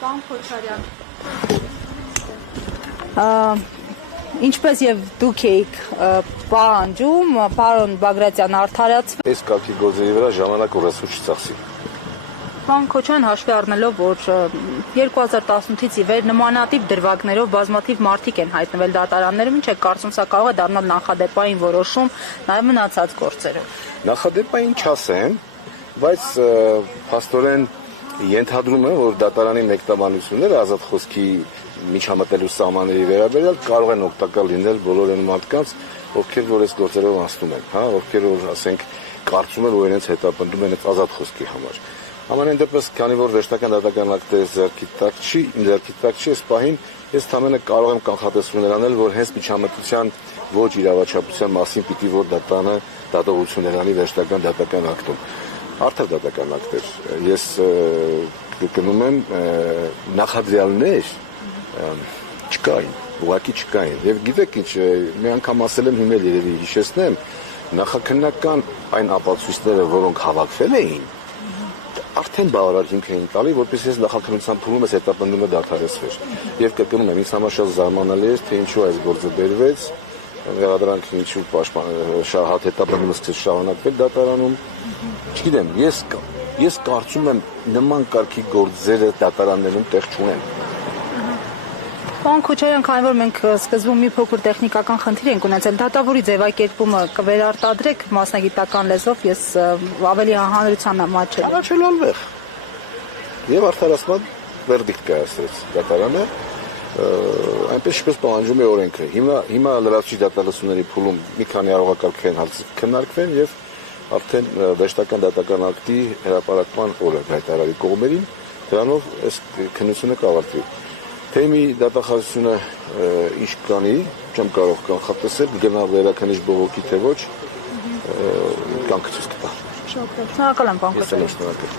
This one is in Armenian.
Պարոն Քոչարյան, ինչպես եւ դուք եք պահանջում, պարոն Բագրատյան արդարացվի։ Այս կարգի գործերի վրա ժամանակ ու ռեսուրս չծախսի։ Պարոն Քոչարյան, հաշվի առնելով, որ 2018-ից ի վեր նմանատիպ դրվագներով բազմաթիվ մարդիկ են հայտնվել դատարաններում, ինչ է կարծում, սա կարող է դառնալ նախադեպային որոշում նաեւ մնացած գործերում։ Նախադեպային չասեմ, բայց փաստորեն ենթադրում եմ, որ դատարանի մեկնաբանությունները ազատ խոսքի միջամտելու սահմանների վերաբերյալ կարող են օգտակար լինել բոլոր այն մարդկանց, ովքեր որ այս գործերով անցնում են, հա, ովքեր որ ասենք կարծում են, որ իրենց հետապնդում են ազատ խոսքի համար։ Համենայն դեպս, քանի որ վերջնական դատական ակտը ձեռքի տակ չի, այս պահին ես ընդամենը կարող եմ կանխատեսումներ անել, որ հենց միջամտության ոչ իրավաչափության մասին պիտի որ դատանը դատողություններ անի վերջնական դատական ակտում։ Արդար դատական ակտեր։ Ես կգնում եմ նախադրյալներ չկային, ուղղակի չկային։ Եվ գիտեք ինչ, մի անգամ ասել եմ, հիմա երևի հիշեցնեմ, նախաքննական այն ապացույցները, որոնք հավաքվել էին, արդեն բավարար հիմք էին տալի, որպես ես նախաքննության փուլում ես հետապնդումը դադարեցվեր։ Եվ կգնում եմ, ինձ համար շատ զարմանալի էր, թե ինչու այս գործը բերվեց, վերադրանք ինչու շատ հետապնդումը սկսեց շարունակվել դատարանում։ Չգիտեմ, ես կարծում եմ նման կարգի գործերը դատարաններում տեղ չունեն։ Պարոն Քոչարյան, քանի որ մենք սկզբում մի փոքր տեխնիկական խնդիր ենք ունեցել, դատավորի ձևակերպումը կվերարտադրեք մասնագիտական լեզվով, ես ավելի հանրության համար չեմ։ Առաջել անվեղ։ Եվ արդարացման վերդիկտ կայացրեց դատարանը, այնպես ինչպես պահանջում է օրենքը։ Հիմա լրացուցիչ դատալսումների փուլում մի քանի առողակարգային հարցեր քննարկվեն եւ արդեն վերջնական դատական ակտի հրապարակման օրը հայտարարի կողմերին, դրանով այս քննությունը կավարտվի։ Թե մի դատախազությունը ինչ կանի, չեմ կարող կանխատեսել, գնա վերաքննիչ բողոքի թե ոչ, կյանքը ցույց կտա։ Շնորհակալ եմ, պարոն Քոչարյան։